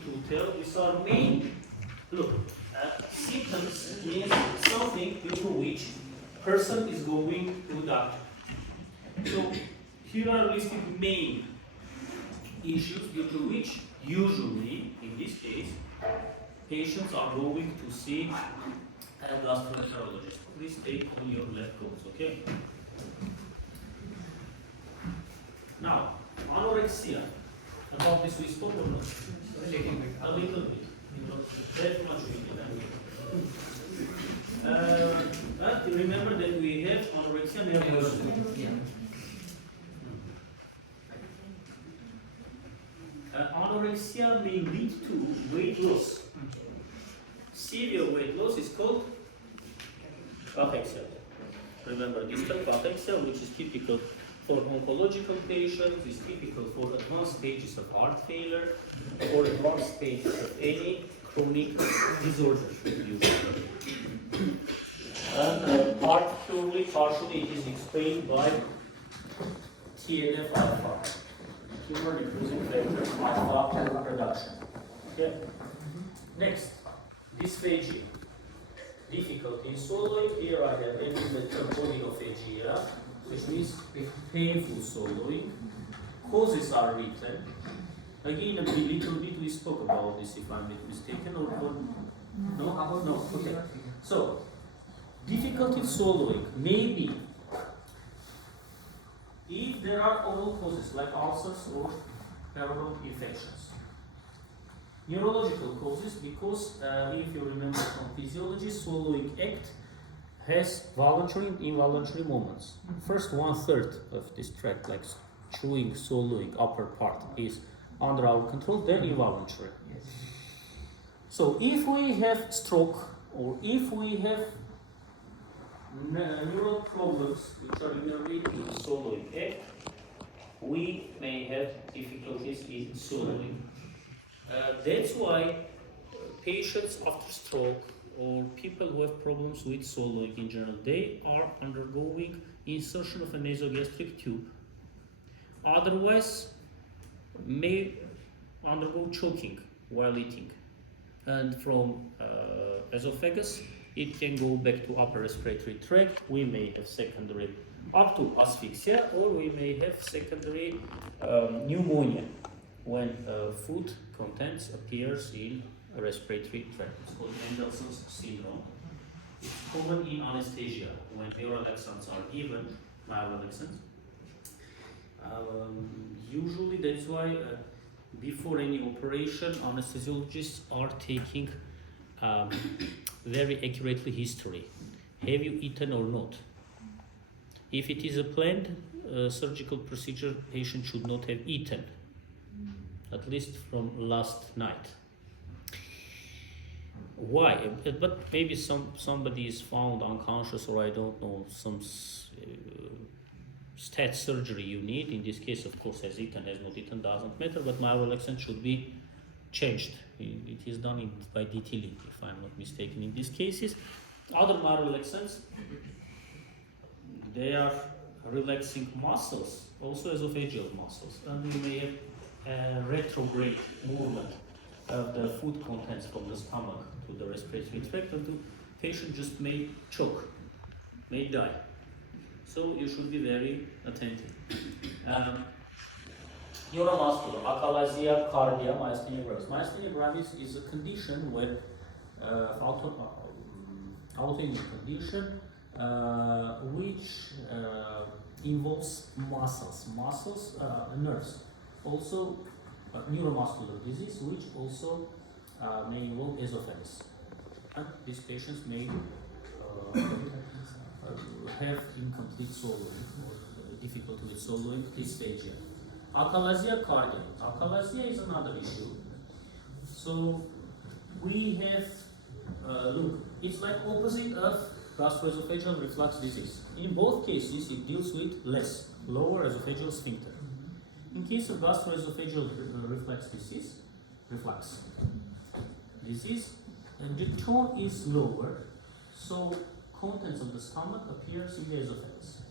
going to tell is our main, look, symptoms means something due to which person is going to doctor. So here are listed main issues due to which usually, in this case, patients are going to see a gastroenterologist. Please take on your left notes, okay? Now, anorexia. About this we spoke or not? A little bit. A little bit. Not that much we did. But remember that we have anorexia nervosa. Yeah. Anorexia may lead to weight loss. Severe weight loss is called cachexia. Remember, this type of cachexia, which is typical for oncological patients, is typical for advanced stages of heart failure or advanced stages of any chronic disorder. And partially it is explained by TNF-alpha, tumor necrosis factor alpha production. Okay. Next, dysphagia. Difficulty in swallowing. Here I have ended the polyophagia, which means painful swallowing. Causes are written. Again, a little bit we spoke about this, if I'm not mistaken, or no? No. Okay. So, difficulty swallowing may be if there are oral causes like ulcers or peroral infections. Neurological causes, because if you remember from physiology, swallowing act has voluntary and involuntary movements. First 1/3 of this tract, like chewing, swallowing, upper part, is under our control, then involuntary. So if we have stroke or if we have neural problems which are innervated in swallowing act, we may have difficulties in swallowing. That's why patients after stroke or people who have problems with swallowing in general, they are undergoing insertion of a nasogastric tube. Otherwise, may undergo choking while eating. And from esophagus, it can go back to upper respiratory tract. We may have secondary up to asphyxia, or we may have secondary pneumonia when food contents appears in a respiratory tract. It's called Mendelssohn's syndrome. It's common in anesthesia when neurolaxants are given, mild-relaxants. Usually that's why before any operation, anesthesiologists are taking very accurately history. Have you eaten or not? If it is a planned surgical procedure, patient should not have eaten, at least from last night. Why? But maybe somebody is found unconscious, or I don't know, some stat surgery you need. In this case, of course, has eaten, has not eaten, doesn't matter, but myolaxant should be changed. It is done by DT-link, if I'm not mistaken in these cases. Other myolaxants, they are relaxing muscles, also esophageal muscles, and we may have a retrograde movement of the food contents from the stomach to the respiratory tract, and the patient just may choke, may die. So you should be very attentive. Neuromuscular, achalasia, cardia, myasthenia gravis. Myasthenia gravis is a condition where autoimmune condition which involves muscles, nerves. Also neuromuscular disease, which also may involve esophagus. And these patients may have incomplete swallowing or difficulty with swallowing, dysphagia. Achalasia, cardia. Achalasia is another issue. So we have, look, it's like opposite of gastroesophageal reflux disease. In both cases, it deals with lower esophageal sphincter. In case of gastroesophageal reflux disease, and the tone is lower, so contents of the stomach appears in the esophagus.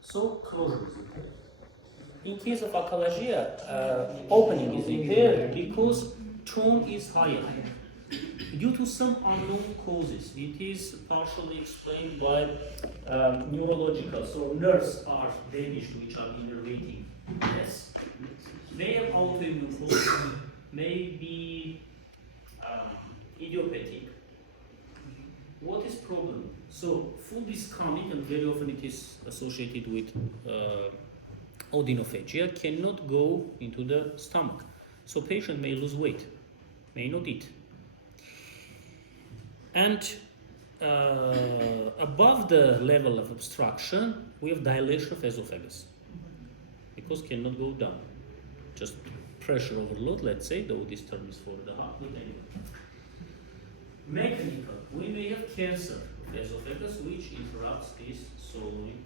So closure is impaired. In case of achalasia, opening is impaired because tone is higher due to some unknown causes. It is partially explained by neurological, so nerves are damaged which are innervating. Yes, may have autoimmune causes, may be idiopathic. What is problem? So food is coming, and very often it is associated with odynophagia, cannot go into the stomach. So patient may lose weight, may not eat. And above the level of obstruction, we have dilation of esophagus, because cannot go down. Just pressure overload, let's say, though this term is for the heart, but anyway. Mechanical, we may have cancer of esophagus which interrupts this swallowing.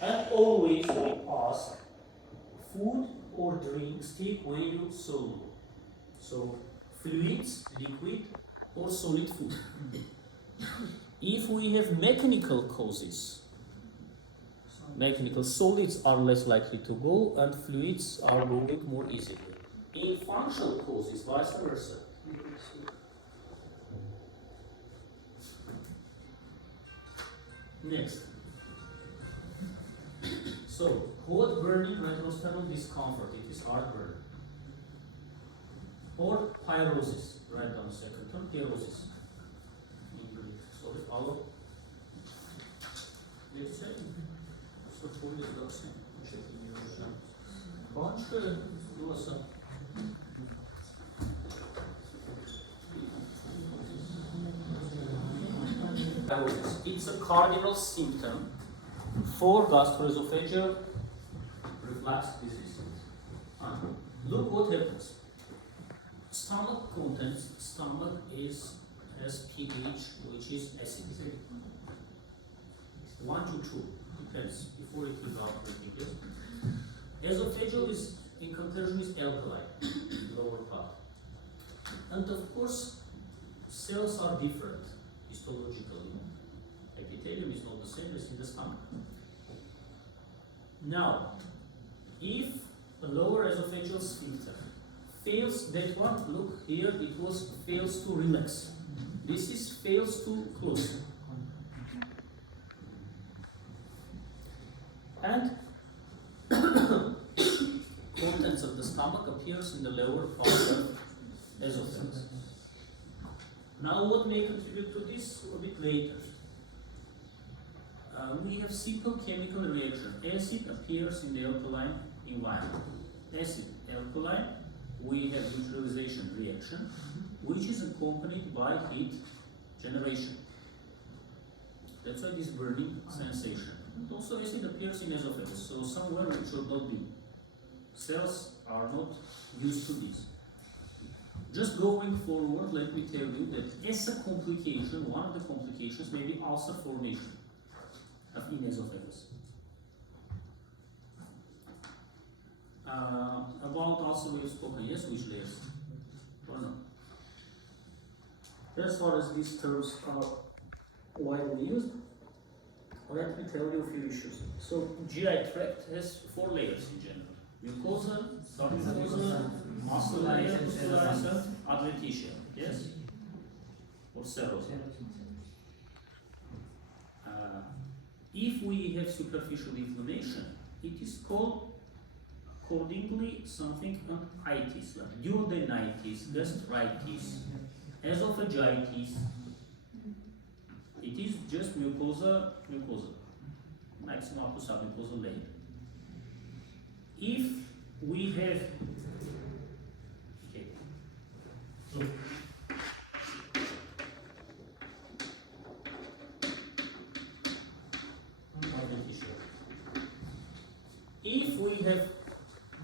And always we ask, food or drinks take when you swallow. So fluids, liquid or solid food. If we have mechanical causes, mechanical solids are less likely to go and fluids are going more easily. In functional causes, vice versa. Next. So, hot burning retrosternal discomfort, it is heartburn. Or pyrosis, write down the second term, pyrosis. In Greek, sorry, follow. Let's say, so for this does it's a cardinal symptom for gastroesophageal reflux disease. Look what happens. Stomach contents, stomach has pH which is acidic. 1 to 2, depends, before it is out ridiculous. Esophageal is, in comparison, is alkaline, lower part. And of course, cells are different histologically. Epithelium is not the same as in the stomach. Now, if a lower esophageal sphincter fails, that one, look here, it was fails to relax. This is fails to close. And contents of the stomach appears in the lower part of esophagus. Now what may contribute to this a bit later? We have simple chemical reaction. Acid appears in the alkaline environment. Acid, alkaline, we have neutralization reaction, which is accompanied by heat generation. That's why this burning sensation. And also acid appears in esophagus, so somewhere it should not be. Cells are not used to this. Just going forward, let me tell you that as a complication, one of the complications may be ulcer formation in esophagus. About ulcer we have spoken, yes, which layers? Or no? As far as these terms are widely used, let me tell you a few issues. So, GI tract has 4 layers in general. Mucosa, submucosa, muscle layer, muscularis, adventitial, yes? Or serosa. If we have superficial inflammation, it is called accordingly something an itis, like duodenitis, gastritis, esophagitis. It is just mucosa, maximum up to submucosal layer. If we have, okay, so if we have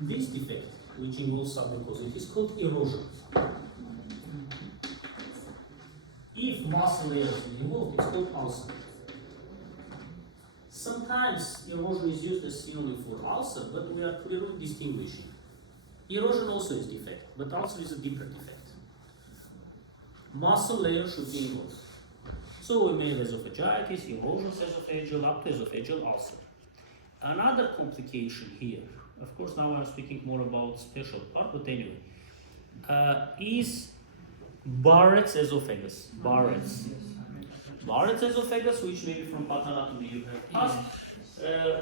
this defect, which involves submucosa, it is called erosion. If muscle layers is involved, it's called ulcer. Sometimes erosion is used as synonym for ulcer, but we are clearly distinguishing. Erosion also is defect, but ulcer is a deeper defect. Muscle layer should be involved. So we may have esophagitis, erosions esophageal, up to esophageal ulcer. Another complication here of course now I'm speaking more about special part, but anyway, is Barrett's esophagus. Barrett's esophagus, which maybe from pathology you have passed,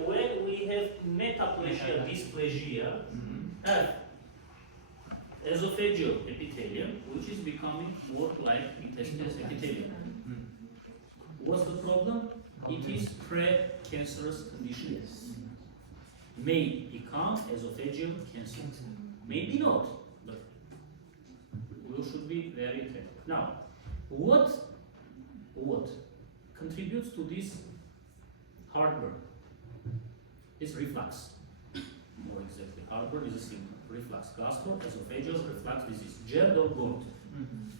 when we have metaplasia, dysplasia, have esophageal epithelium, which is becoming more like intestinal epithelium. What's the problem? It is pre-cancerous condition. May become esophageal cancer. Maybe not, but we should be very careful. Now, what contributes to this heartburn? Is reflux. More exactly, heartburn is a symptom. Reflux, gastroesophageal reflux disease, GERD or GORD.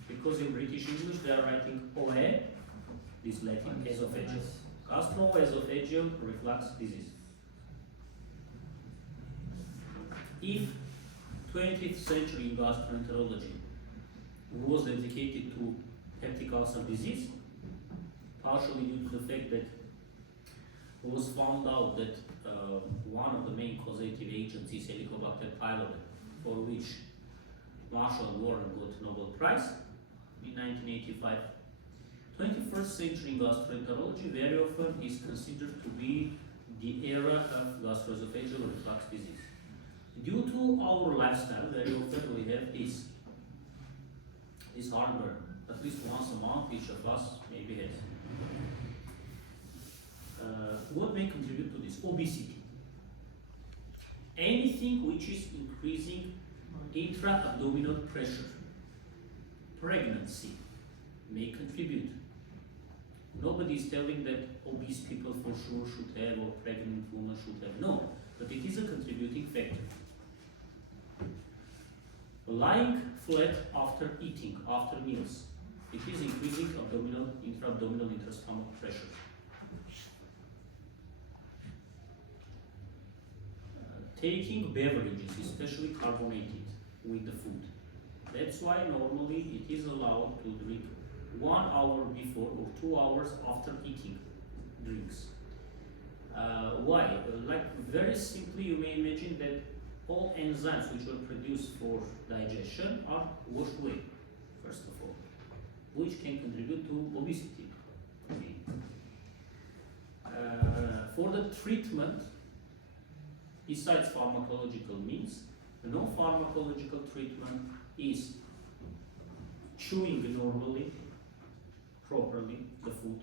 Because in British English they are writing OE, this Latin esophageal. Gastroesophageal reflux disease. If 20th century gastroenterology was dedicated to peptic ulcer disease, partially due to the fact that it was found out that one of the main causative agents is Helicobacter pylori, for which Marshall and Warren got Nobel Prize in 1985. 21st century gastroenterology very often is considered to be the era of gastroesophageal reflux disease. Due to our lifestyle, very often we have this heartburn. At least once a month, each of us maybe has. What may contribute to this? Obesity. Anything which is increasing intra-abdominal pressure. Pregnancy may contribute. Nobody is telling that obese people for sure should have or pregnant women should have. No, but it is a contributing factor. Lying flat after eating, after meals, it is increasing intra-abdominal, intrastomach pressure. Taking beverages, especially carbonated, with the food. That's why normally it is allowed to drink 1 hour before or 2 hours after eating drinks. Why? Like very simply, you may imagine that all enzymes which were produced for digestion are washed away, first of all, which can contribute to obesity. Okay. For the treatment, besides pharmacological means, the non-pharmacological treatment is chewing normally, properly, the food,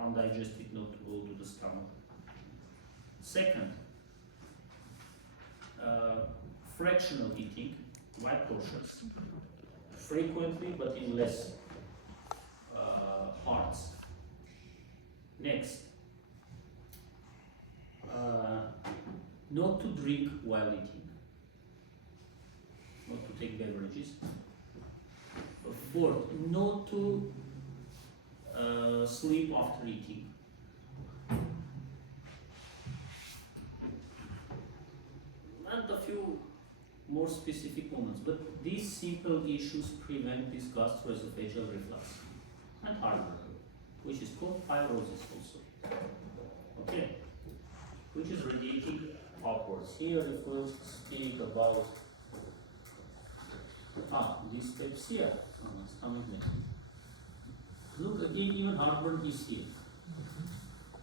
undigested, not to go to the stomach. Second, fractional eating, light portions, frequently but in less parts. Next, not to drink while eating, not to take beverages. Fourth, not to sleep after eating. And a few more specific moments, but these simple issues prevent this gastroesophageal reflux and heartburn, which is called pyrosis also. Okay, which is radiating upwards. Here if we speak about dyspepsia, stomach neck. Look again, even heartburn is here.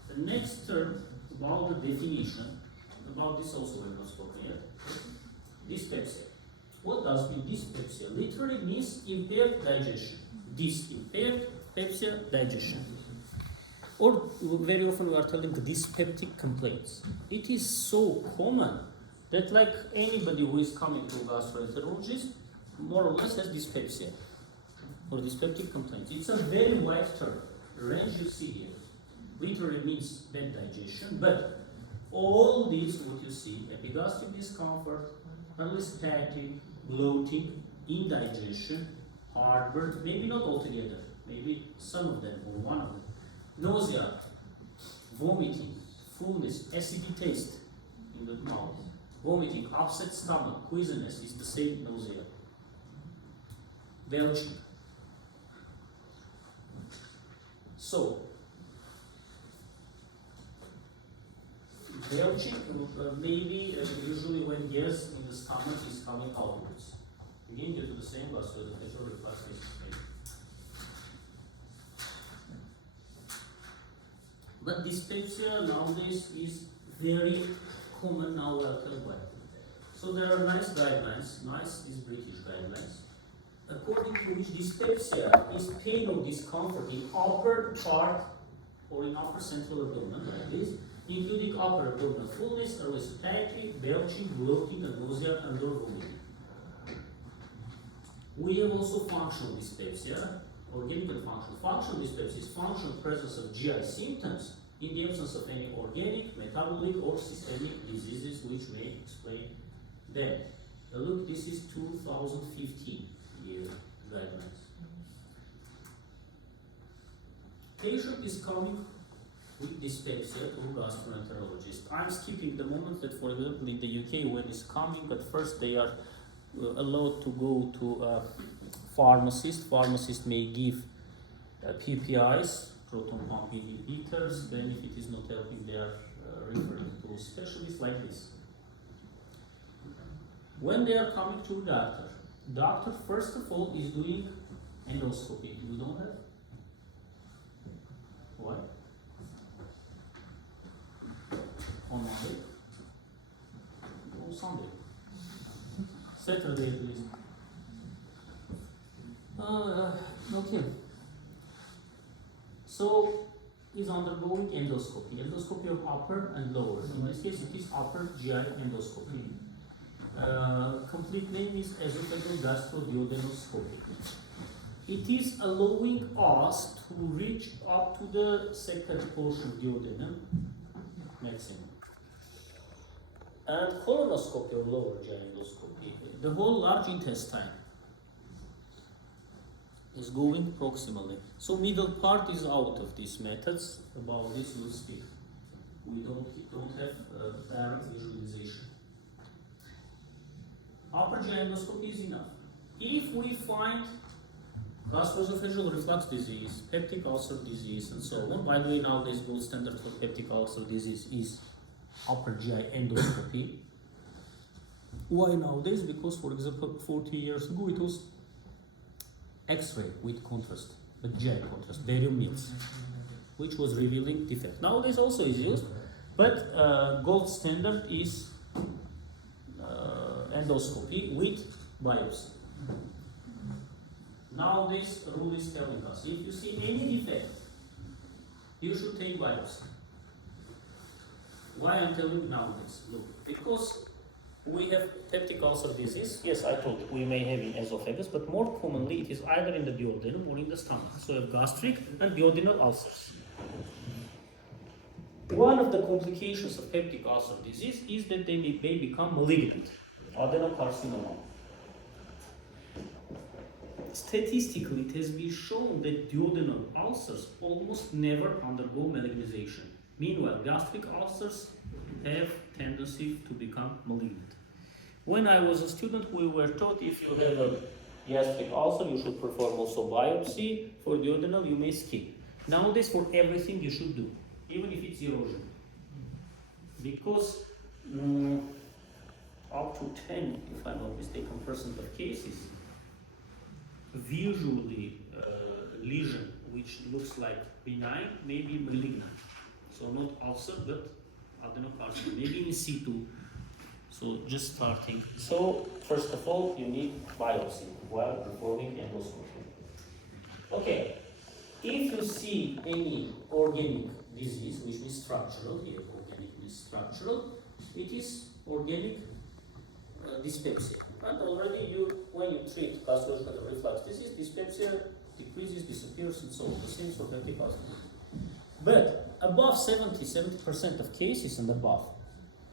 The next term about the definition, about this also we have not spoken yet. Dyspepsia. What does mean dyspepsia? Literally means impaired digestion. Impaired pepsia digestion. Or very often we are telling dyspeptic complaints. It is so common that like anybody who is coming to a gastroenterologist more or less has dyspepsia or dyspeptic complaints. It's a very wide term. Range you see here. Literally means bad digestion, but all these, what you see, epigastric discomfort, allostatic, bloating, indigestion, heartburn, maybe not all together, maybe some of them or one of them, nausea, vomiting, fullness, acidy taste in the mouth, vomiting, upset stomach, queasiness is the same nausea, belching. So, Belching, maybe usually when gas in the stomach is coming outwards. Again, due to the same gastroesophageal reflux. But dyspepsia nowadays is very common now, I'll tell why. So there are nice guidelines, nice is British guidelines, according to which dyspepsia is pain or discomfort in upper part or in upper central abdomen, like this, including upper abdominal fullness, early satiety, belching, bloating, and nausea and or vomiting. We have also functional dyspepsia, organic and functional. Functional dyspepsia is functional presence of GI symptoms in the absence of any organic, metabolic, or systemic diseases which may explain them. Look, this is 2015 year guidelines. Patient is coming with dyspepsia to gastroenterologist. I'm skipping the moment that, for example, in the UK, when it's coming, at first they are allowed to go to a pharmacist. Pharmacist may give PPIs, proton pump inhibitors. Then, if it is not helping, they are referring to specialists like this. When they are coming to a doctor first of all is doing endoscopy. You don't have? Why? On Monday? On Sunday? Saturday at least. Okay. So, is undergoing endoscopy. Endoscopy of upper and lower. In this case, it is upper GI endoscopy. Complete name is esophageal gastroduodenoscopy. It is allowing us to reach up to the second portion duodenum maximum. And colonoscopy or lower GI endoscopy, the whole large intestine is going proximally. So middle part is out of these methods. About this we'll speak. We don't have direct visualization. Upper GI endoscopy is enough. If we find gastroesophageal reflux disease, peptic ulcer disease, and so on, by the way, nowadays gold standard for peptic ulcer disease is upper GI endoscopy. Why nowadays? Because, for example, 40 years ago it was X-ray with contrast, but GI contrast, barium meals, which was revealing defect. Nowadays also is used, but gold standard is endoscopy with biopsy. Now this rule is telling us, if you see any defect, you should take biopsy. Why I'm telling you nowadays? Look, because we have peptic ulcer disease. Yes, I told you, we may have in esophagus, but more commonly it is either in the duodenum or in the stomach. So you have gastric and duodenal ulcers. One of the complications of peptic ulcer disease is that they may become malignant, adenocarcinoma. Statistically, it has been shown that duodenal ulcers almost never undergo malignization. Meanwhile, gastric ulcers have tendency to become malignant. When I was a student, we were taught if you have a gastric ulcer, you should perform also biopsy. For duodenal, you may skip. Nowadays, for everything, you should do, even if it's erosion. Because up to 10, if I'm not mistaken, percent of cases, visually lesion which looks like benign may be malignant. So not ulcer, but adenocarcinoma, maybe in situ. So just starting. So first of all, you need biopsy while performing endoscopy. Okay, if you see any organic disease, which is structural, here organic is structural, it is organic dyspepsia. And already when you treat gastroesophageal reflux disease, dyspepsia decreases, disappears, and so on. The same for peptic ulcer. But above 70% of cases and above,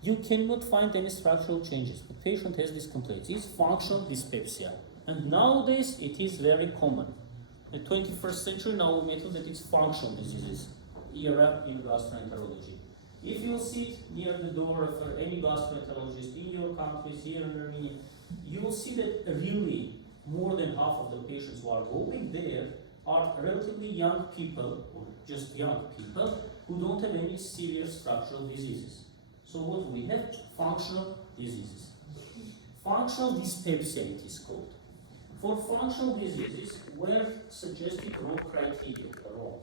you cannot find any structural changes. The patient has this complaint. It's functional dyspepsia. And nowadays, it is very common. In the 21st century, now we know that it's functional diseases era in gastroenterology. If you sit near the door of any gastroenterologist in your countries, here in Armenia, you will see that really more than half of the patients who are going there are relatively young people, or just young people, who don't have any severe structural diseases. So what we have? Functional diseases. Functional dyspepsia it is called. For functional diseases, where suggested wrong criteria are all.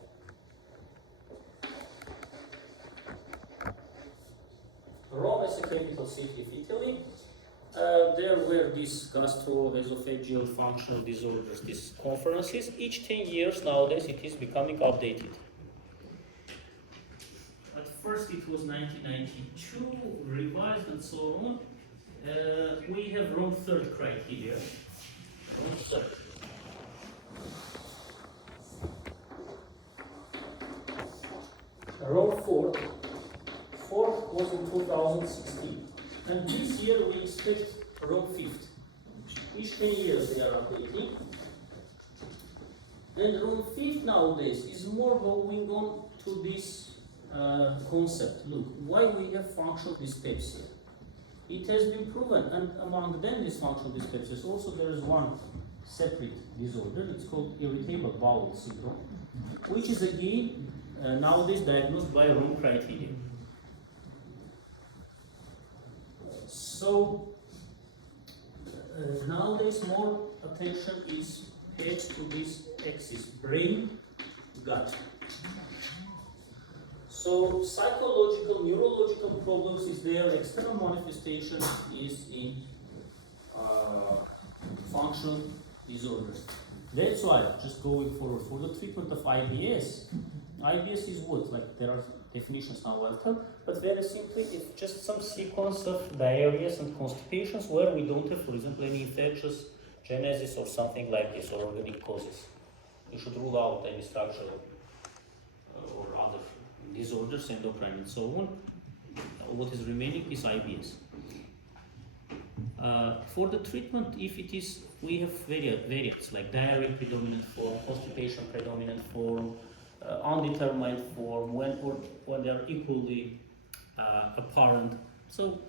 Rome as a capital city of Italy. There were these gastroesophageal functional disorders, these conferences. Each 10 years nowadays it is becoming updated. At first it was 1992, revised and so on. We have Rome third criteria. Rome third. Rome fourth. Fourth was in 2016. And this year we expect Rome fifth. Each 10 years they are updating. And Rome fifth nowadays is more going on to this concept. Look, why we have functional dyspepsia. It has been proven, and among them this functional dyspepsia, also there is one separate disorder, it's called irritable bowel syndrome, which is again nowadays diagnosed by Rome criteria. So nowadays more attention is paid to this axis, brain, gut. So psychological, neurological problems is there, external manifestation is in functional disorders. That's why, just going forward, for the treatment of IBS, IBS is what? Like there are definitions now I'll tell, but very simply it's just some sequence of diarrheas and constipations where we don't have, for example, any infectious genesis or something like this, or organic causes. You should rule out any structural or other disorders, endocrine and so on. What is remaining is IBS. For the treatment, if it is, we have variants like diarrhea predominant form, constipation predominant form, undetermined form, when they are equally apparent. So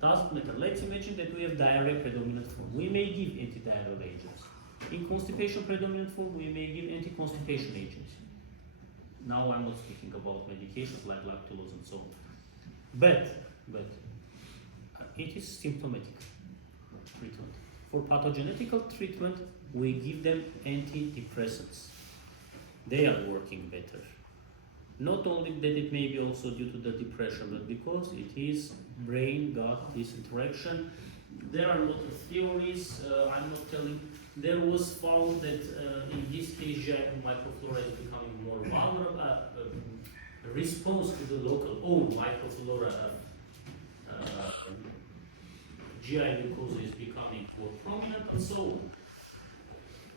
doesn't matter. Let's imagine that we have diarrhea predominant form. We may give antidiarrheal agents. In constipation predominant form, we may give anti-constipation agents. Now I'm not speaking about medications like lactulose and so on. But it is symptomatic treatment. For pathogenetical treatment, we give them antidepressants. They are working better. Not only that it may be also due to the depression, but because it is brain-gut, this interaction. There are a lot of theories, I'm not telling. There was found that in this case, GI microflora is becoming more vulnerable. Response to the local own microflora GI mucosa is becoming more prominent and so on.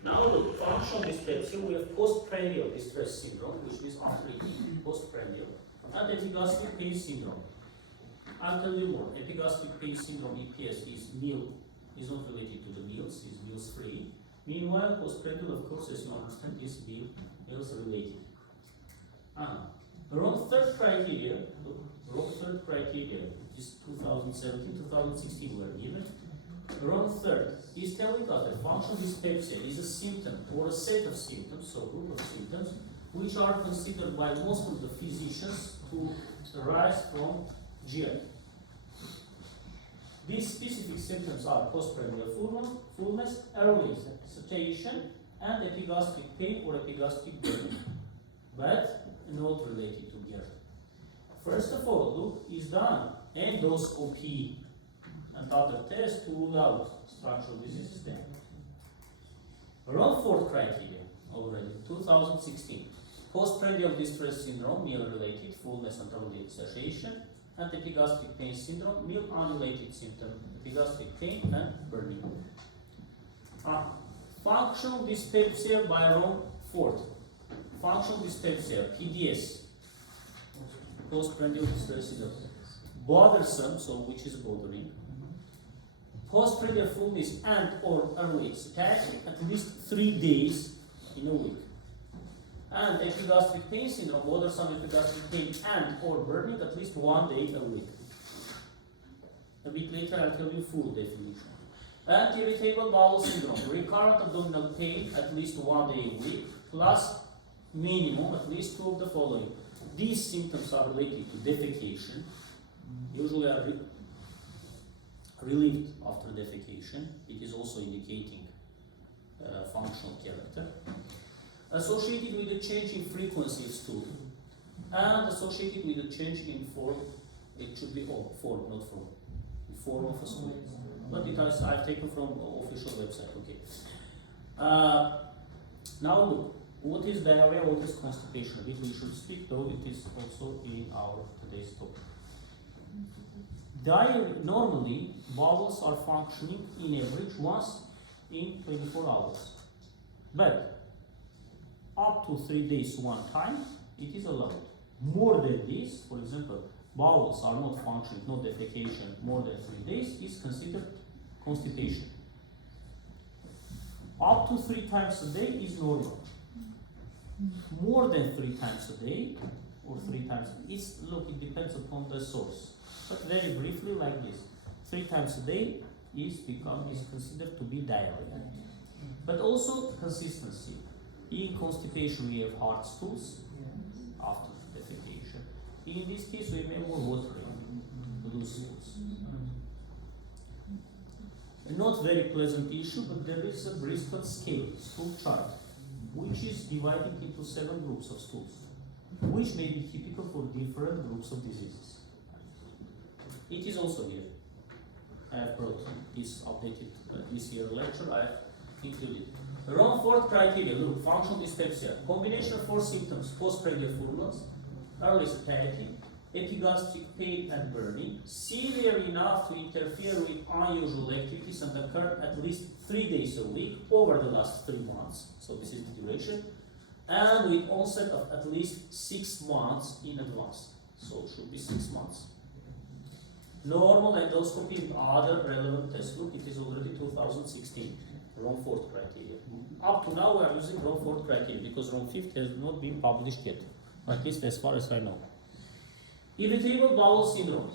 Now look, functional dyspepsia, we have postprandial distress syndrome, which means after eating, postprandial, and epigastric pain syndrome. I'll tell you more. Epigastric pain syndrome, EPS, is not related to the meals, is meals free. Meanwhile, postprandial, of course, as you understand, is meals related. Around third criteria, is 2017, 2016 were given. Around third is telling us that functional dyspepsia is a symptom or a set of symptoms, so group of symptoms, which are considered by most of the physicians to arise from GI. These specific symptoms are postprandial fullness, early satiation, and epigastric pain or epigastric burning, but not related to GERD. First of all, look, is done endoscopy and other tests to rule out structural diseases there. Around fourth criteria already, 2016. Postprandial distress syndrome, meal-related, fullness and early satiation, and epigastric pain syndrome, meal-unrelated symptom, epigastric pain and burning. Functional dyspepsia by around fourth. Functional dyspepsia, PDS, postprandial distress syndrome. Bothersome, so which is bothering. Postprandial fullness and or early satiation at least 3 days in a week. And epigastric pain syndrome, bothersome epigastric pain and or burning at least 1 day a week. A bit later I'll tell you full definition. And irritable bowel syndrome, recurrent abdominal pain at least 1 day a week, plus minimum at least 2 of the following. These symptoms are related to defecation, usually are relieved after defecation. It is also indicating functional character. Associated with the change in frequency of stool, and associated with the change in form. It should be form, not form. The form of a stool. But it has, I've taken from official website. Okay. Now look, what is diarrhea? What is constipation? Which we should speak, though it is also in our today's topic. Normally, bowels are functioning in average once in 24 hours. But up to 3 days one time, it is allowed. More than this, for example, bowels are not functioning, no defecation, more than 3 days is considered constipation. Up to 3 times a day is normal. More than 3 times a day, or 3 times, it depends upon the source. But very briefly, like this, 3 times a day is considered to be diarrhea. But also consistency. In constipation, we have hard stools after defecation. In this case, we have more watering, loose stools. A not very pleasant issue, but there is a Bristol scale, stool chart, which is divided into 7 groups of stools, which may be typical for different groups of diseases. It is also here. I have brought this updated this year lecture. I have included. Around 4 criteria. Look, functional dyspepsia. Combination of 4 symptoms: postprandial furulence, early satiety, epigastric pain and burning, severe enough to interfere with unusual activities and occur at least 3 days a week over the last 3 months. So this is the duration. And with onset of at least 6 months in advance. So it should be 6 months. Normal endoscopy and other relevant tests. Look, it is already 2016. Wrong 4th criteria. Up to now we are using wrong 4th criteria because wrong 5th has not been published yet. At least as far as I know. Irritable bowel syndrome.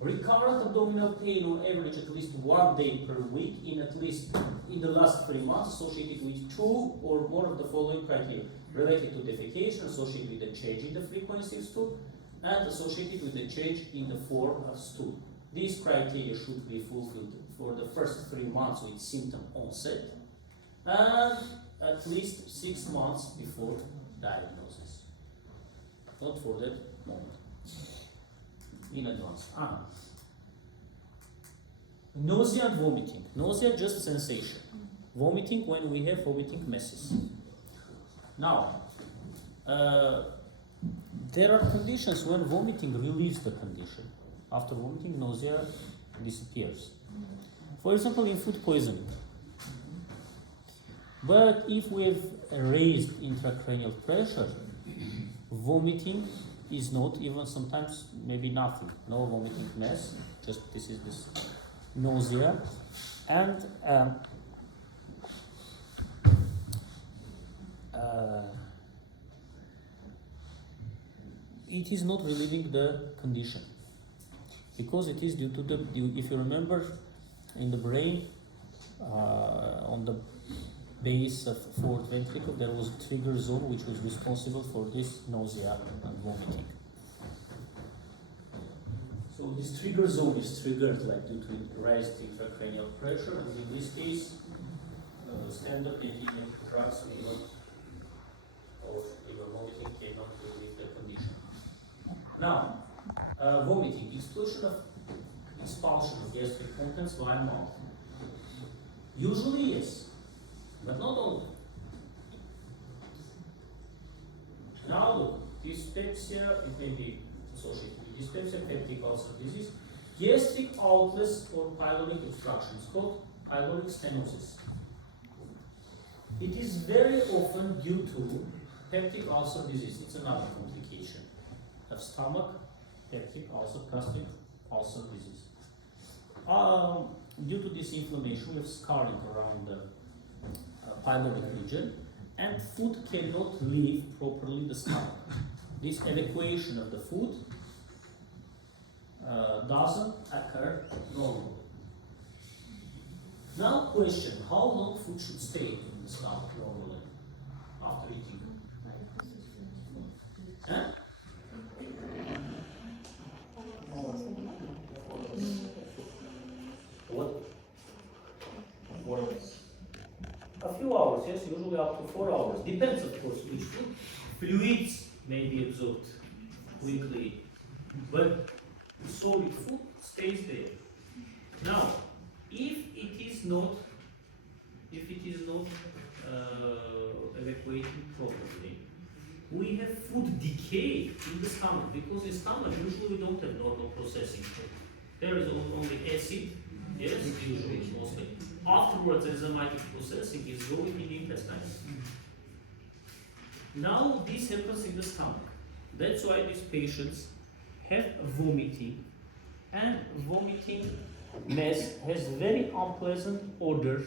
Recurrent abdominal pain on average at least 1 day per week in the last 3 months, associated with 2 or more of the following criteria. Related to defecation, associated with the change in the frequency of stool, and associated with the change in the form of stool. These criteria should be fulfilled for the first 3 months with symptom onset, and at least 6 months before diagnosis. Not for that moment. In advance. Nausea and vomiting. Nausea, just sensation. Vomiting when we have vomiting masses. Now, there are conditions when vomiting relieves the condition. After vomiting, nausea disappears. For example, in food poisoning. But if we have raised intracranial pressure, vomiting is not even sometimes maybe nothing. No vomiting mass, just this nausea. And it is not relieving the condition because it is due to if you remember in the brain on the base of fourth ventricle there was a trigger zone which was responsible for this nausea and vomiting. So this trigger zone is triggered like due to raised intracranial pressure, and in this case standard antiemetic drugs or even vomiting cannot relieve the condition. Now, vomiting, expulsion of gastric contents via mouth. Usually yes, but not always. Now look, dyspepsia, it may be associated with dyspepsia, peptic ulcer disease, gastric outlets or pyloric obstructions called pyloric stenosis. It is very often due to peptic ulcer disease. It's another complication of stomach, peptic ulcer, gastric ulcer disease. Due to this inflammation, we have scarring around the pyloric region, and food cannot leave properly the stomach. This evacuation of the food doesn't occur normally. Now question, how long food should stay in the stomach normally after eating? Huh? process, usually up to 4 hours. Depends, of course, which food. Fluids may be absorbed quickly, but solid food stays there. Now, if it is not evacuating properly, we have food decay in the stomach, because in stomach usually we don't have normal processing. There is only acid, yes, usually mostly. Afterwards, enzymatic processing is going in the intestines. Now this happens in the stomach. That's why these patients have vomiting, and vomiting mess has very unpleasant odor,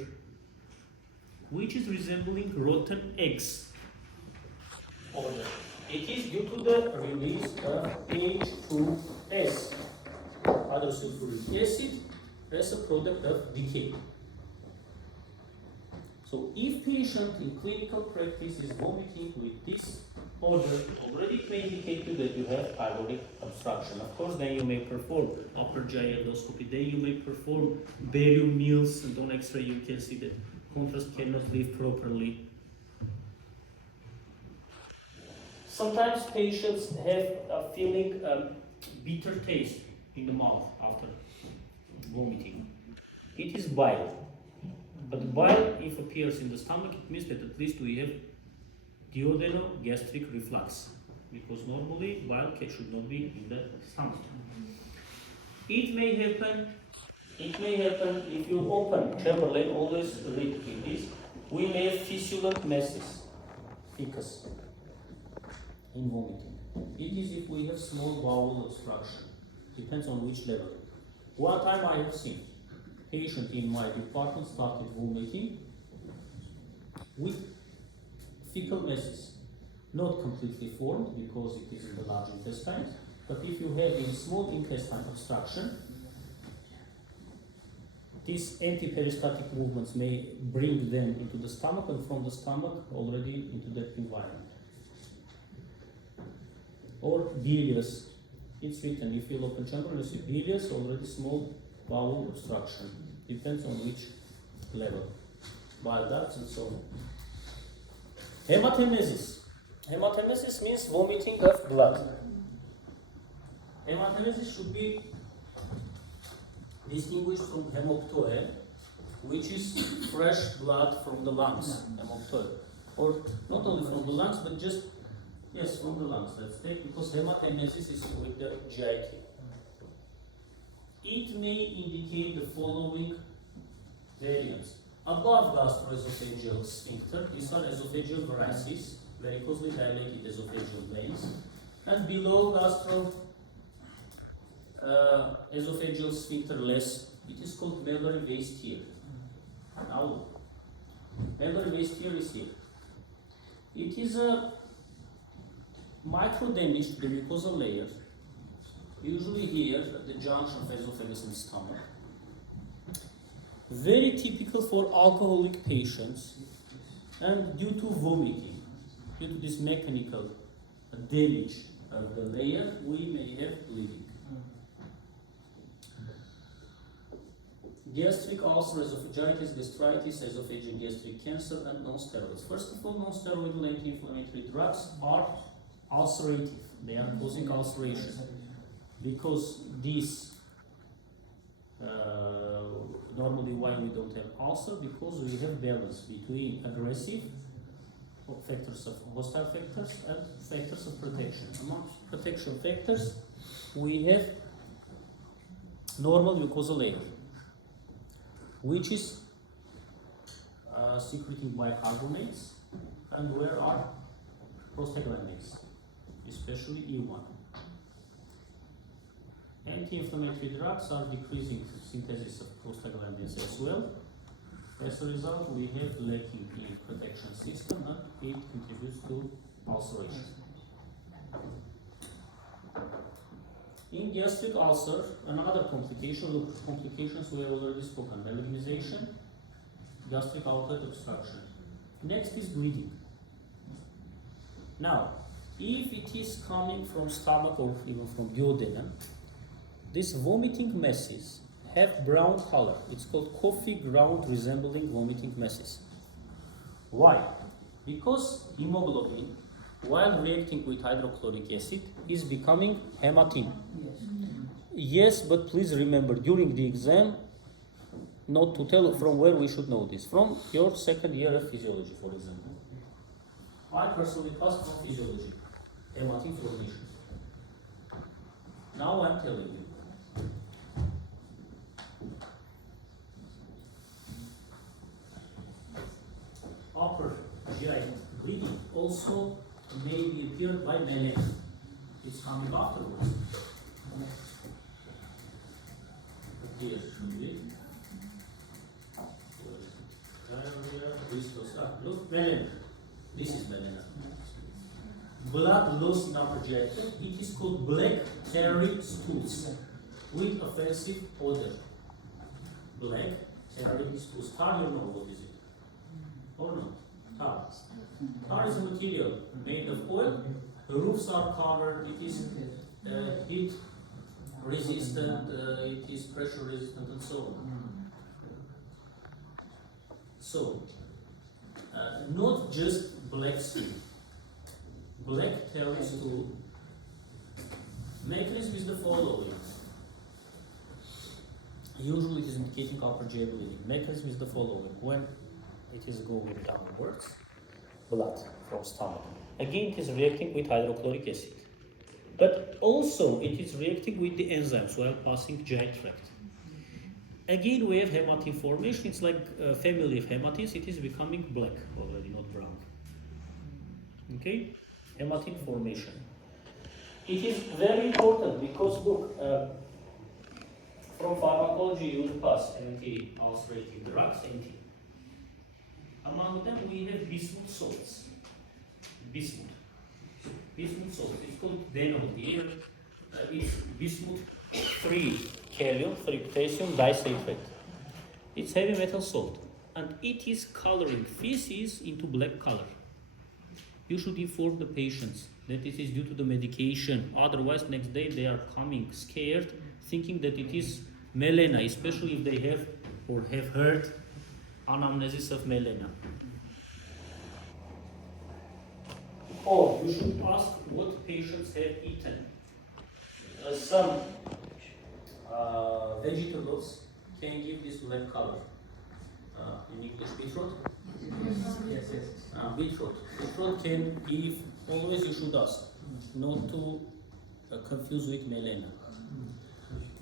which is resembling rotten eggs odor. It is due to the release of H2S, hydrosulfuric acid, as a product of decay. So if patient in clinical practice is vomiting with this odor, already it may indicate you that you have pyloric obstruction. Of course, then you may perform upper GI endoscopy. Then you may perform barium meals, and on X-ray you can see that contrast cannot leave properly. Sometimes patients have a feeling bitter taste in the mouth after vomiting. It is bile. But bile, if appears in the stomach, it means that at least we have duodeno-gastric reflux, because normally bile should not be in the stomach. It may happen if you open Chamberlain, always read this. We may have fissulant masses, ficus, in vomiting. It is if we have small bowel obstruction. Depends on which level. One time I have seen patient in my department started vomiting with fecal masses, not completely formed because it is in the large intestines, but if you have a small intestine obstruction, these anti-peristaltic movements may bring them into the stomach, and from the stomach already into that environment. Or bilious, it's written, if you open Chamberlain, you see bilious, already small bowel obstruction. Depends on which level. Bile ducts and so on. Hematemesis. Hematemesis means vomiting of blood. Hematemesis should be distinguished from hemoptoe, which is fresh blood from the lungs, hemoptoe. Or not only from the lungs, but just, yes, from the lungs, let's take, because hematemesis is with the GIT. It may indicate the following variants. Above gastroesophageal sphincter, these are esophageal varices, varicosely dilated esophageal veins, and below esophageal sphincter less, it is called mammary waist tear. Now, mammary waist tear is here. It is a micro damage to the mucosal layer, usually here at the junction of esophagus and stomach. Very typical for alcoholic patients, and due to vomiting, due to this mechanical damage of the layer, we may have bleeding. Gastric ulcer, esophagitis, gastritis, esophageal gastric cancer, and non-steroids. First of all, non-steroidal anti-inflammatory drugs are ulcerative. They are causing ulceration, because these normally why we don't have ulcer, because we have balance between aggressive factors of hostile factors and factors of protection. Among protection factors, we have normal mucosal layer, which is secreting bicarbonates, and where are prostaglandins, especially E1. Anti-inflammatory drugs are decreasing synthesis of prostaglandins as well. As a result, we have lacking in protection system, and it contributes to ulceration. In gastric ulcer, another complication, look, complications we have already spoken, malignization, gastric outlet obstruction. Next is bleeding. Now, if it is coming from stomach or even from duodenum, these vomiting masses have brown color. It's called coffee ground resembling vomiting masses. Why? Because hemoglobin, while reacting with hydrochloric acid, is becoming hematine. Yes, but please remember during the exam, not to tell from where we should know this. From your second year of physiology, for example. I personally passed from physiology, hematine formation. Now I'm telling you. Upper GI bleeding also may be appeared by melee. It's coming afterwards. Here should be. Look, melanoma. This is melanoma. Blood loss in upper GI tract. It is called black tarry stools with offensive odor. Black tarry stools. Tar, you know what is it? Or no? Tar. Tar is a material made of oil. The roofs are covered. It is heat resistant. It is pressure resistant, and so on. So, not just black skin. Black tarry stool. Mechanism is the following. Usually it is indicating upper GI bleeding. Mechanism is the following. When it is going downwards, blood from stomach. Again, it is reacting with hydrochloric acid. But also, it is reacting with the enzymes while passing GI tract. Again, we have hematine formation. It's like a family of hematines. It is becoming black already, not brown. Okay? Hematine formation. It is very important because, look, from pharmacology, you will pass anti-ulcerative drugs, Among them, we have bismuth salts. Bismuth salts. It's called denol here. It's bismuth 3 kalium, 3 potassium disulfate. It's heavy metal salt, and it is coloring feces into black color. You should inform the patients that it is due to the medication. Otherwise, next day they are coming scared, thinking that it is melena, especially if they have or have heard anamnesis of melena. Or you should ask what patients have eaten. Some vegetables can give this black color. In English, beetroot? Yes. Beetroot. Beetroot can give, always you should ask, not to confuse with melena.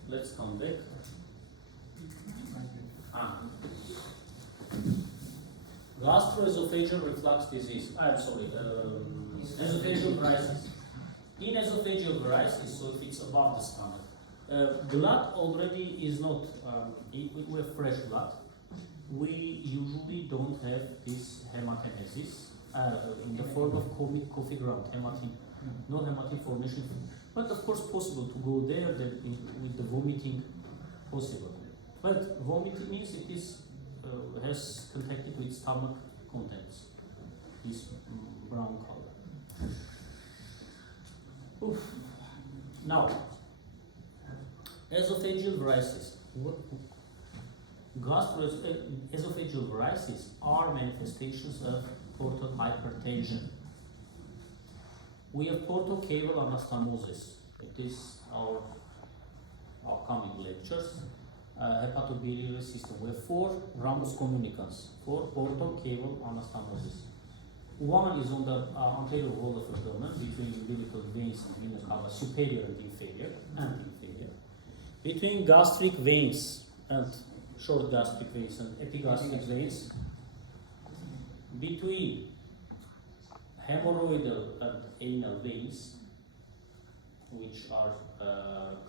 Let's come back. Gastroesophageal reflux disease. Esophageal varices. In esophageal varices, so if it's above the stomach, blood already is not, we have fresh blood. We usually don't have this hematemesis in the form of coffee ground, hematine. No hematine formation. But of course possible to go there with the vomiting possible. But vomiting means it is has contacted with stomach contents, this brown color. Oof. Now, esophageal varices. Esophageal varices are manifestations of portal hypertension. We have portocaval anastomosis. It is our upcoming lectures. Hepatobiliary system. We have 4 ramus communicans for portocaval anastomosis. One is on the anterior wall of abdomen between umbilical veins and vena cava, superior and inferior, between gastric veins and short gastric veins and epigastric veins, between hemorrhoidal and anal veins, which are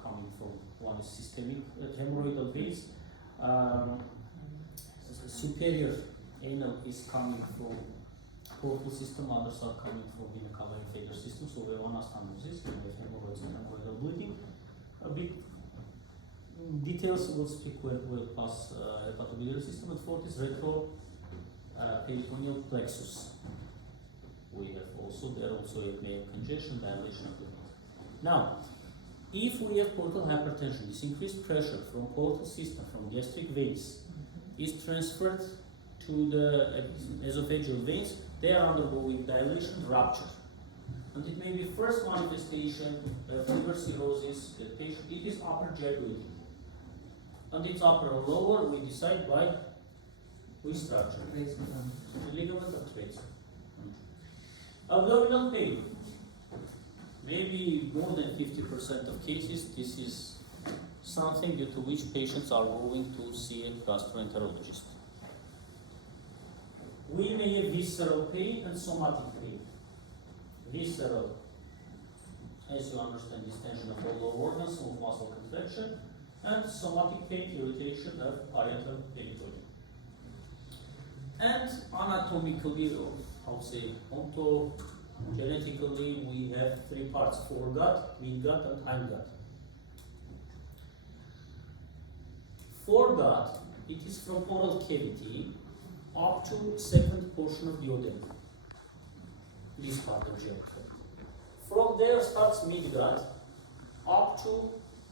coming from, one is systemic hemorrhoidal veins, superior anal is coming from portal system, others are coming from vena cava inferior system, so we have anastomosis, we have hemorrhoids and hemorrhoidal bleeding. A bit details we'll speak when we'll pass hepatobiliary system, and 4th is retroperitoneal plexus. We have also there also a congestion, dilation of the veins. Now, if we have portal hypertension, this increased pressure from portal system, from gastric veins, is transferred to the esophageal veins, they are undergoing dilation, rupture. And it may be first manifestation, liver cirrhosis, the patient, it is upper GI bleeding. And it's upper or lower, we decide by which structure? Ligament or tracer. Abdominal pain. Maybe more than 50% of cases, this is something due to which patients are going to see a gastroenterologist. We may have visceral pain and somatic pain. Visceral, as you understand, distension of all lower organs, smooth muscle contraction, and somatic pain, irritation of parietal peritoneum. And anatomically, or how to say, ontogenetically, we have three parts: foregut, midgut, and hindgut. Foregut, it is from oral cavity up to second portion of the duodenum. This part of GI tract. From there starts midgut up to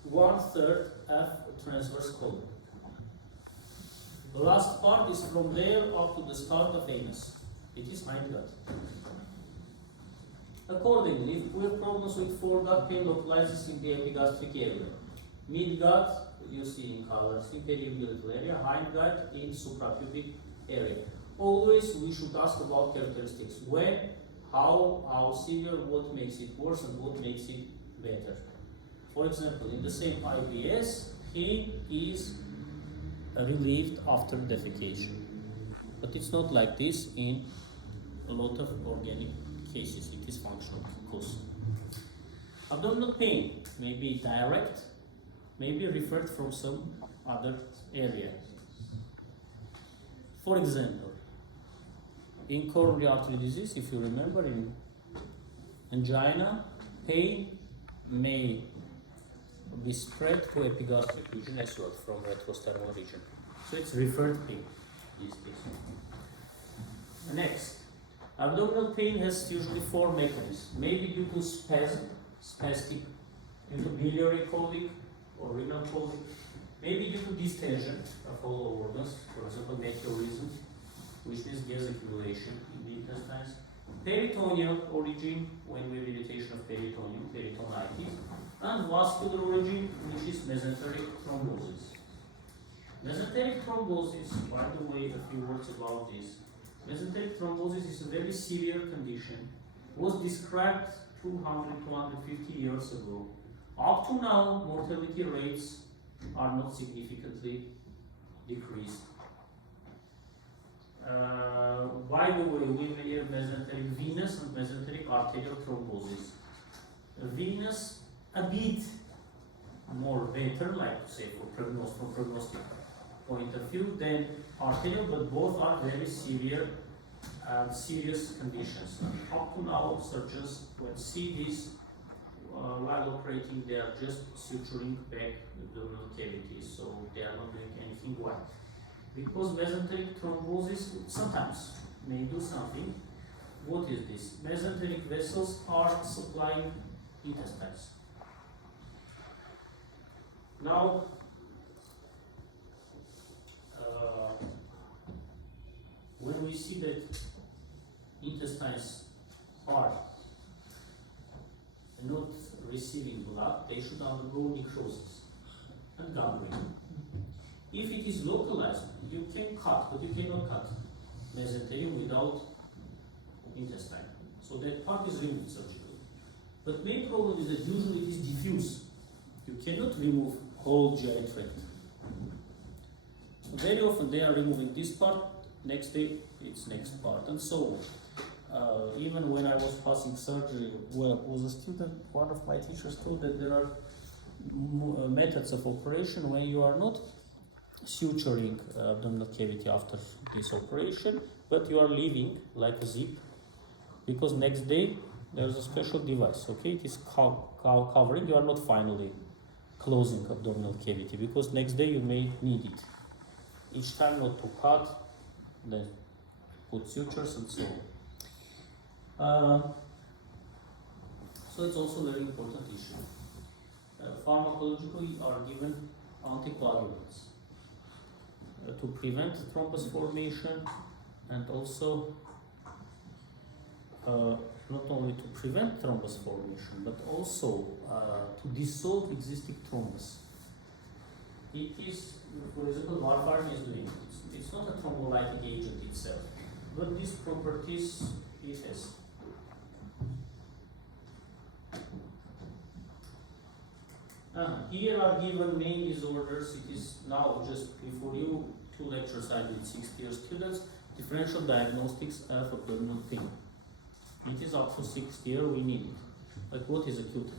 1/3 of transverse colon. The last part is from there up to the start of anus. It is hindgut. Accordingly, if we have problems with foregut, pain localizes in the epigastric area. Midgut, you see in colors, in periumbilical area, hindgut in suprapubic area. Always we should ask about characteristics. When, how severe, what makes it worse, and what makes it better. For example, in the same IBS, pain is relieved after defecation. But it's not like this in a lot of organic cases. It is functional cause. Abdominal pain may be direct, may be referred from some other area. For example, in coronary artery disease, if you remember, in angina, pain may be spread to epigastric region as well from retrosternal region. So it's referred pain. Next, abdominal pain has usually four mechanisms. Maybe due to spastic, due to biliary colic or renal colic. Maybe due to distension of all organs, for example, meteorism, which means gas accumulation in the intestines. Peritoneal origin, when we have irritation of peritoneum, peritonitis, and vascular origin, which is mesenteric thrombosis. Mesenteric thrombosis, by the way, a few words about this. Mesenteric thrombosis is a very severe condition. Was described 200-250 years ago. Up to now, mortality rates are not significantly decreased. By the way, we may have mesenteric venous and mesenteric arterial thrombosis. Venous, a bit more better, like to say, from prognostic point of view, than arterial, but both are very severe and serious conditions. Up to now, surgeons, when see this, while operating, they are just suturing back the abdominal cavities, so they are not doing anything well. Because mesenteric thrombosis sometimes may do something. What is this? Mesenteric vessels are supplying intestines. Now, when we see that intestines are not receiving blood, they should undergo necrosis and gangrene. If it is localized, you can cut, but you cannot cut mesenterium without intestine. So that part is removed surgically. But main problem is that usually it is diffuse. You cannot remove whole GI tract. So very often they are removing this part, next day it's next part, and so on. Even when I was passing surgery, well, was a student, one of my teachers told that there are methods of operation when you are not suturing abdominal cavity after this operation, but you are leaving like a zip, because next day there's a special device, okay? It is covering, you are not finally closing abdominal cavity, because next day you may need it. Each time not to cut, then put sutures and so on. So it's also a very important issue. Pharmacologically are given anticoagulants. to prevent thrombus formation, and also not only to prevent thrombus formation, but also to dissolve existing thrombus. It is, for example, warfarin is doing it. It's not a thrombolytic agent itself, but these properties it has. Here are given main disorders. It is now just before you 2 lectures I did 6th-year students. Differential diagnostics of abdominal pain. It is up to 6th year, we need it. Like what is acute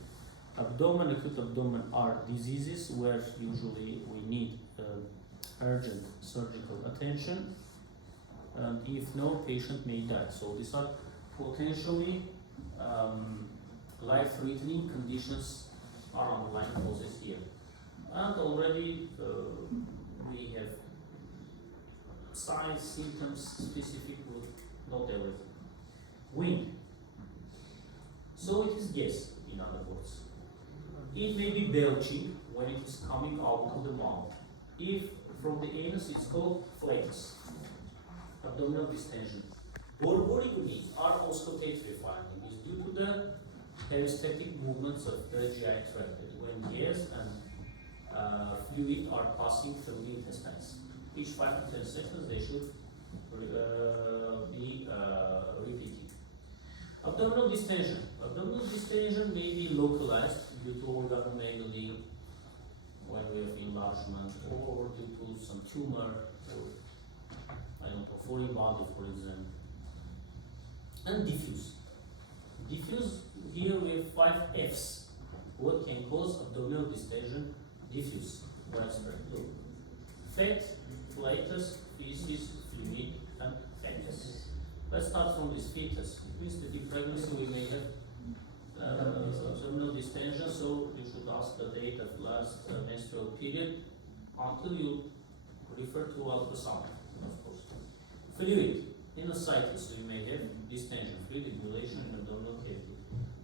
abdomen? Acute abdomen are diseases where usually we need urgent surgical attention, and if no, patient may die. So these are potentially life-threatening conditions are underlying causes here. And already we have signs, symptoms, specific with not everything. Wind. So it is gas, in other words. It may be belching when it is coming out of the mouth. If from the anus, it's called flatus. Abdominal distension. Borborygonies are osculatory findings due to the peristaltic movements of the GI tract when gas and fluid are passing through the intestines. Each 5 to 10 seconds they should be repeating. Abdominal distension. Abdominal distension may be localized due to organ mangling when we have enlargement, or due to some tumor, or I don't know, foreign body, for example. And diffuse. Diffuse, here we have 5 F's. What can cause abdominal distension? Diffuse, widespread. Look. Fat, flatus, feces, fluid, and fetus. Let's start from this fetus. With the pregnancy, we may have abdominal distension, so you should ask the date of last menstrual period until you refer to ultrasound, of course. Fluid, in ascites, so you may have distension, fluid accumulation in abdominal cavity.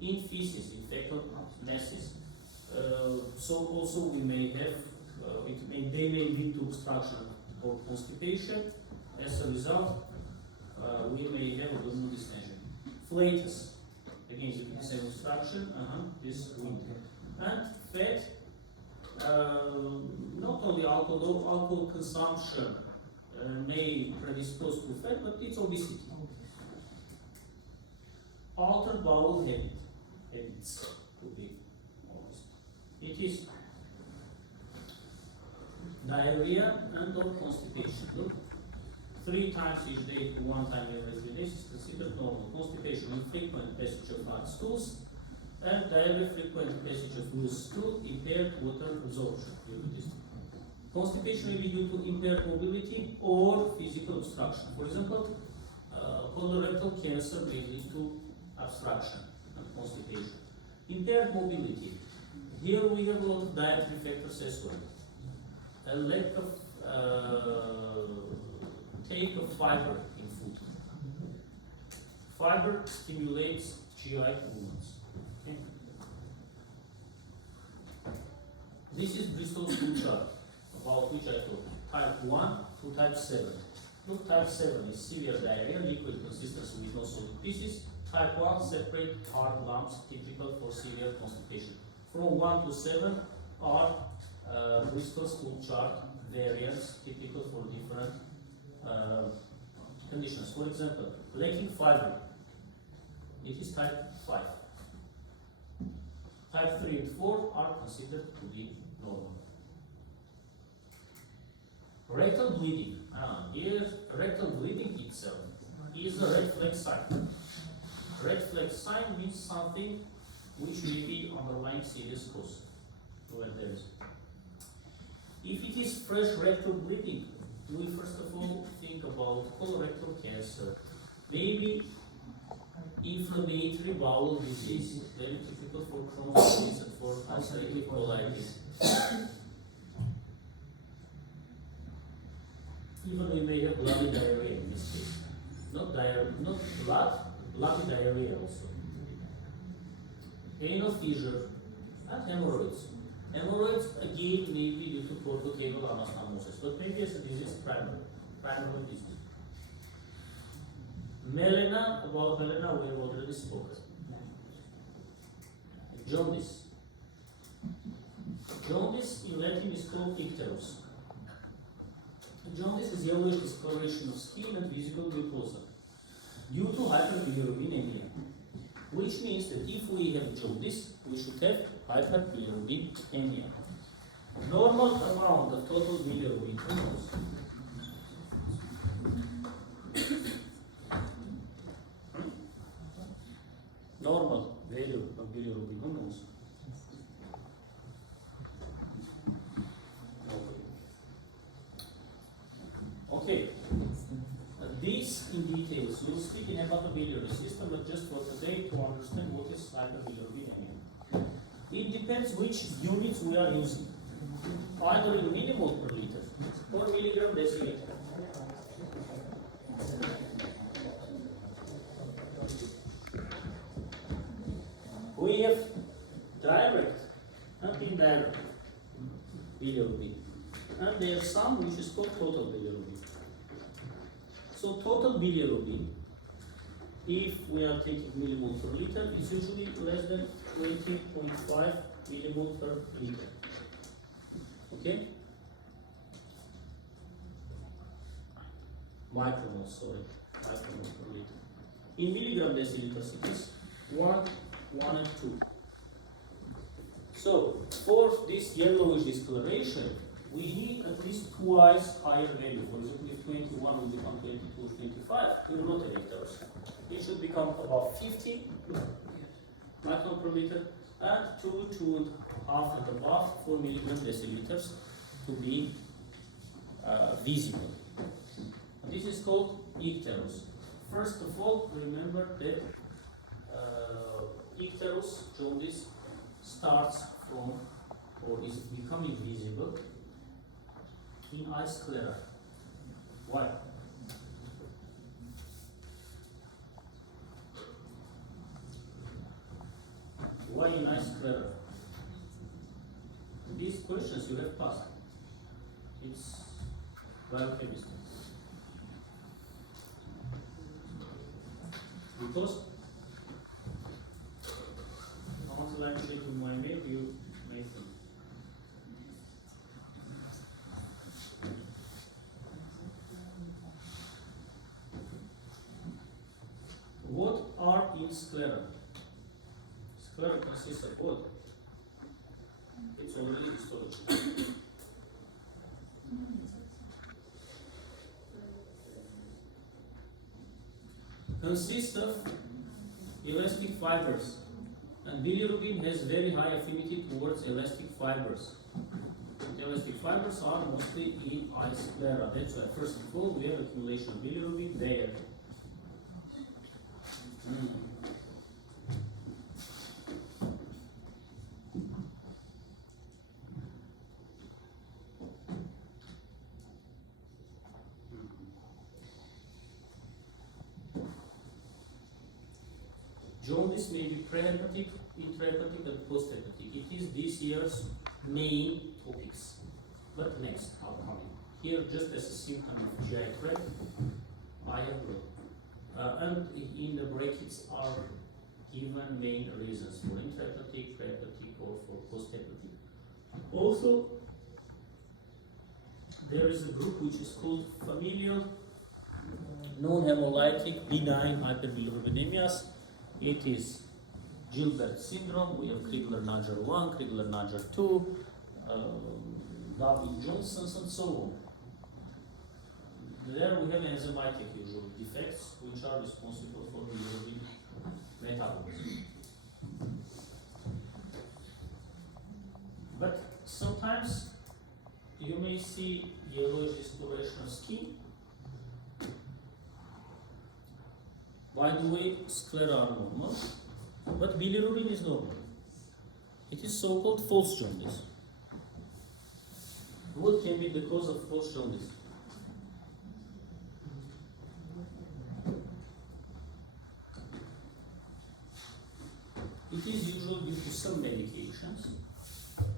In feces, in fecal masses. So also we may have, they may lead to obstruction or constipation. As a result, we may have abdominal distension. Flatus, again, you can say obstruction, this wind. And fat, not only alcohol, alcohol consumption may predispose to fat, but it's obesity. Altered bowel habits to be honest. It is diarrhea and or constipation. Look, 3 times each day to 1 time every 3 days is considered normal. Constipation, infrequent passage of hard stools, and diarrhea, frequent passage of loose stool, impaired water absorption due to this. Constipation may be due to impaired mobility or physical obstruction. For example, colorectal cancer may lead to obstruction and constipation. Impaired mobility. Here we have a lot of dietary factors as well. A lack of take of fiber in food. Fiber stimulates GI movements. Okay. This is Bristol's stool chart, about which I told you. Type 1 to type 7. Look, type 7 is severe diarrhea, liquid consistency with no solid pieces. Type 1, separate hard lumps, typical for severe constipation. From 1 to 7 are Bristol's stool chart variants, typical for different conditions. For example, lacking fiber, it is type 5. Type 3 and 4 are considered to be normal. Rectal bleeding. Here, rectal bleeding itself is a red flag sign. Red flag sign means something which may be underlying serious cause. Where there is. If it is fresh rectal bleeding, we first of all think about colorectal cancer. Maybe inflammatory bowel disease, very typical for Crohn's disease and for ulcerative colitis. Even we may have bloody diarrhea in this case. Not blood, bloody diarrhea also. Anal fissure and hemorrhoids. Hemorrhoids again may be due to portocable anastomosis, but maybe as a disease primary disease. Melena, about melena we have already spoken. Jaundice. Jaundice in Latin is called icterus. Jaundice is yellowish discoloration of skin and visible mucosa due to hyperbilirubinemia, which means that if we have jaundice, we should have hyperbilirubinemia. Normal amount of total bilirubin hormones. Normal value of bilirubin hormones. Okay. These in details we'll speak in hepatobiliary system, but just for today to understand what is hyperbilirubinemia. It depends which units we are using. Either in millimole per liter or milligram deciliter. We have direct and indirect bilirubin. And there are some which is called total bilirubin. So total bilirubin, if we are taking millimole per liter, is usually less than 20.5 millimole per liter. Okay? Micromoles, sorry. Micromoles per liter. In milligram deciliters, it is 1, and 2. So, for this yellowish discoloration, we need at least twice higher value. For example, if 21 will become 22 or 25, we will not have icterus. It should become about 50 micron per liter and 2.5 and above 4 milligram deciliters to be visible. And this is called icterus. First of all, remember that icterus, jaundice, starts from or is becoming visible in eye sclera. Why? Why in eye sclera? These questions you have passed. It's biochemistry. Because not likely to my mail, you may think. What are in sclera? Sclera consists of what? It's already histology. Consists of elastic fibers, and bilirubin has very high affinity towards elastic fibers. And elastic fibers are mostly in eye sclera. That's why, first of all, we have accumulation of bilirubin there. Jaundice may be prehepatic, intrahepatic, and posthepatic. It is this year's main topics. But next, upcoming. Here, just as a symptom of GI tract, I have blood. And in the brackets are given main reasons for intrahepatic, prehepatic, or for posthepatic. Also, there is a group which is called familial non-hemolytic benign hyperbilirubinemias. It is Gilbert syndrome. We have Crigler-Najjar 1, Crigler-Najjar 2, Darwin-Johnson's, and so on. There we have enzymatic usual defects which are responsible for bilirubin metabolism. But sometimes you may see yellowish discoloration of skin. By the way, sclera are normal, but bilirubin is normal. It is so-called false jaundice. What can be the cause of false jaundice? It is usually due to some medications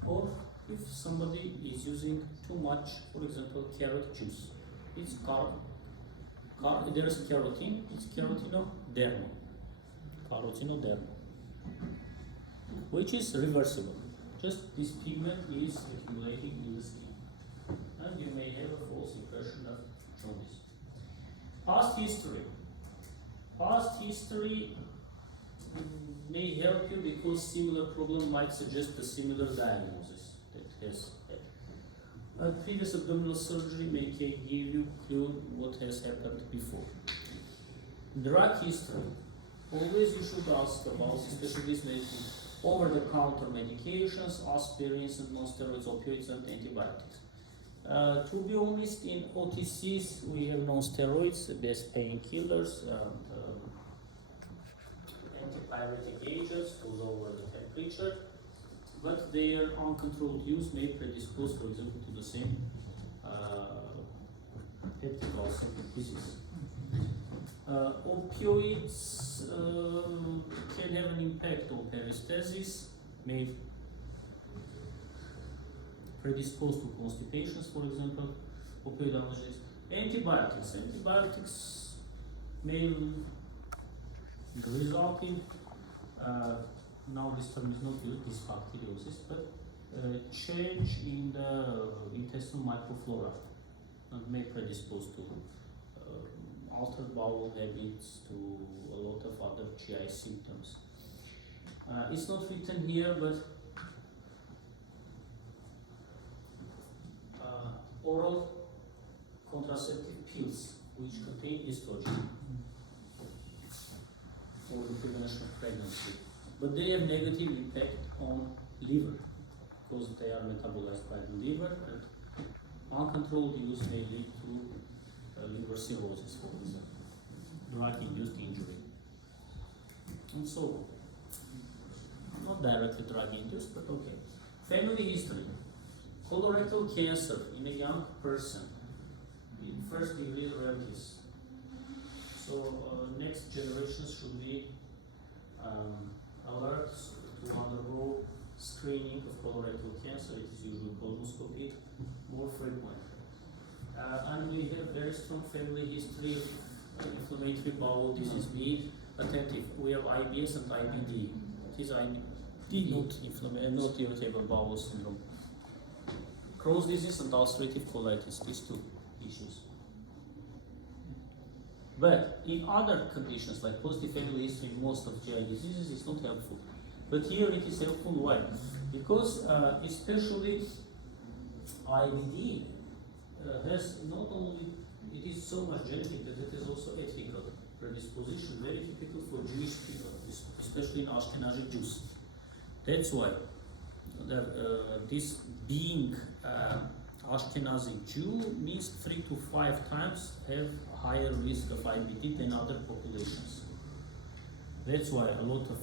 or if somebody is using too much, for example, carrot juice, it's there is carotene, it's carotenodermal, which is reversible. Just this pigment is accumulating in the skin, and you may have a false impression of jaundice. Past history. Past history may help you because similar problem might suggest a similar diagnosis that has had. Previous abdominal surgery may give you clue what has happened before. Drug history. Always you should ask about, especially this medicine, over-the-counter medications, aspirins and non-steroids, opioids and antibiotics. To be honest, in OTCs we have non-steroids, best painkillers, antipyretic agents to lower the temperature, but their uncontrolled use may predispose, for example, to the same peptic ulcer disease. Opioids can have an impact on peristalsis, may predispose to constipations, for example, opioid analgesics. Antibiotics may result in, now this term is not used, dysbacteriosis, but change in the intestinal microflora and may predispose to altered bowel habits, to a lot of other GI symptoms. It's not written here, but oral contraceptive pills which contain estrogen for the prevention of pregnancy, but they have negative impact on liver because they are metabolized by the liver, and uncontrolled use may lead to liver cirrhosis, for example, drug-induced injury, and so on. Not directly drug-induced, but okay. Family history. Colorectal cancer in a young person, in first-degree relatives. So next generations should be alert to undergo screening of colorectal cancer. It is usually colonoscopy, more frequent. And we have very strong family history of inflammatory bowel disease. Be attentive. We have IBS and IBD. It is IBD, not irritable bowel syndrome. Crohn's disease and ulcerative colitis, these two issues. But in other conditions like positive family history in most of GI diseases, it's not helpful. But here it is helpful. Why? Because especially IBD has not only, it is so much genetic that it is also ethical predisposition, very typical for Jewish people, especially in Ashkenazi Jews. That's why this being Ashkenazi Jew means 3 to 5 times have higher risk of IBD than other populations. That's why a lot of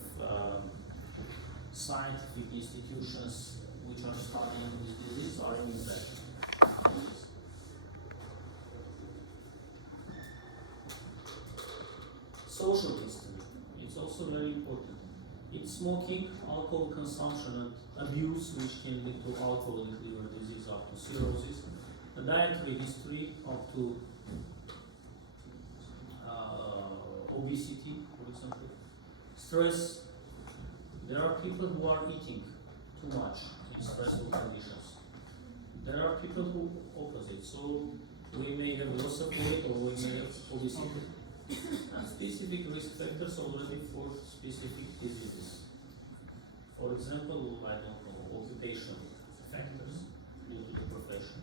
scientific institutions which are studying this disease are in Israel. Social history, it's also very important. It's smoking, alcohol consumption and abuse, which can lead to alcoholic liver disease up to cirrhosis. The dietary history up to obesity, for example. Stress. There are people who are eating too much in stressful conditions. There are people who opposite. So we may have loss of weight or we may have obesity. And specific risk factors already for specific diseases. For example, I don't know, occupational factors due to the profession.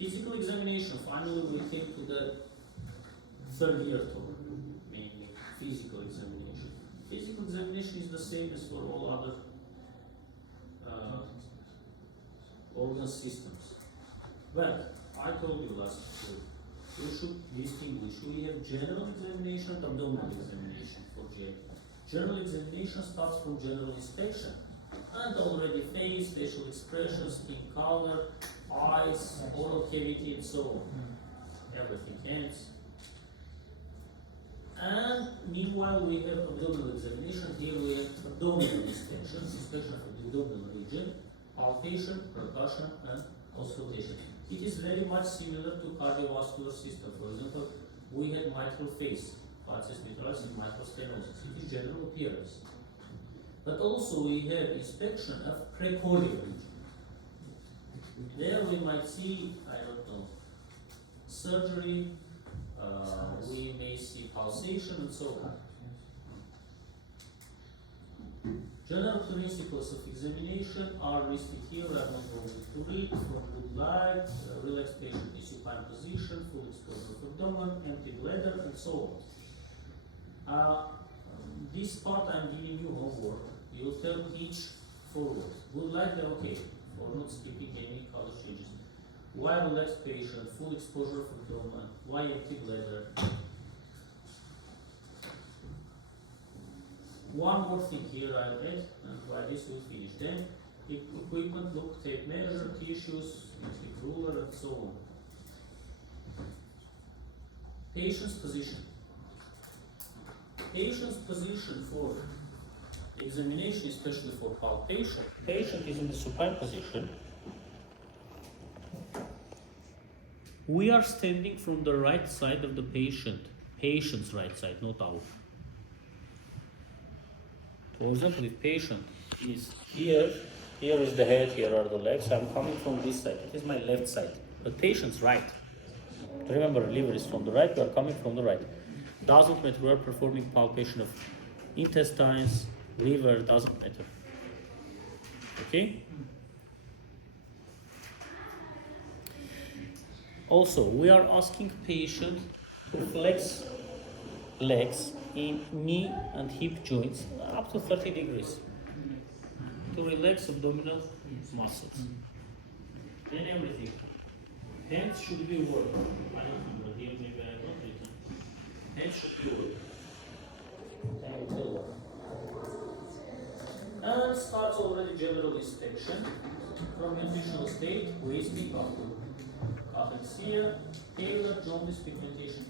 Physical examination. Finally, we came to the third year talk, meaning physical examination. Physical examination is the same as for all other organ systems. But I told you last week, we should distinguish. We have general examination and abdominal examination for GI. General examination starts from general inspection and already face, facial expression, skin color, eyes, oral cavity, and so on. Everything, hands. And meanwhile, we have abdominal examination. Here we have abdominal inspections, inspection of the abdominal region, palpation, percussion, and auscultation. It is very much similar to cardiovascular system. For example, we had mitral phase, facets mitralis and mitral stenosis. It is general appearance. But also we have inspection of precordial region. There we might see, I don't know, surgery, we may see pulsation and so on. General principles of examination are listed here. I'm not going to read. From good light, relaxed patient in supine position, full exposure of abdomen, empty bladder, and so on. This part I'm giving you homework. You tell each forward. Good light, they're okay. For not skipping any color changes. Why relaxed patient, full exposure of abdomen? Why empty bladder? One more thing here I'll add, and by this we'll finish. Then equipment, look, tape measure, tissues, electric ruler, and so on. Patient's position. Patient's position for examination, especially for palpation. Patient is in the supine position. We are standing from the right side of the patient. Patient's right side, not ours. For example, if patient is here, here is the head, here are the legs, I'm coming from this side. It is my left side. But patient's right. Remember, liver is from the right, we are coming from the right. Doesn't matter, we are performing palpation of intestines, liver, doesn't matter. Okay? Also, we are asking patient to flex legs in knee and hip joints up to 30 degrees to relax abdominal muscles and everything. Hands should be worked. I don't remember here, maybe I have not written. Hands should be worked. And starts already general inspection from nutritional state, wasting up to cachexia, tailor, jaundice, pigmentation.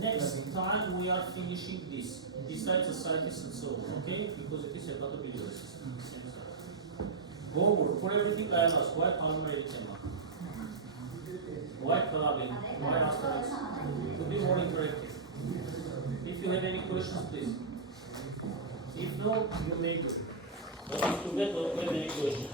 Next time we are finishing this, besides ascites and so on, okay? Because it is a hepatobiliary system. Homework for everything I ask. Why pulmonary edema? Why clubbing? Why asterisks? To be more interactive. If you have any questions, please. If no, you may do. But if you don't have any questions.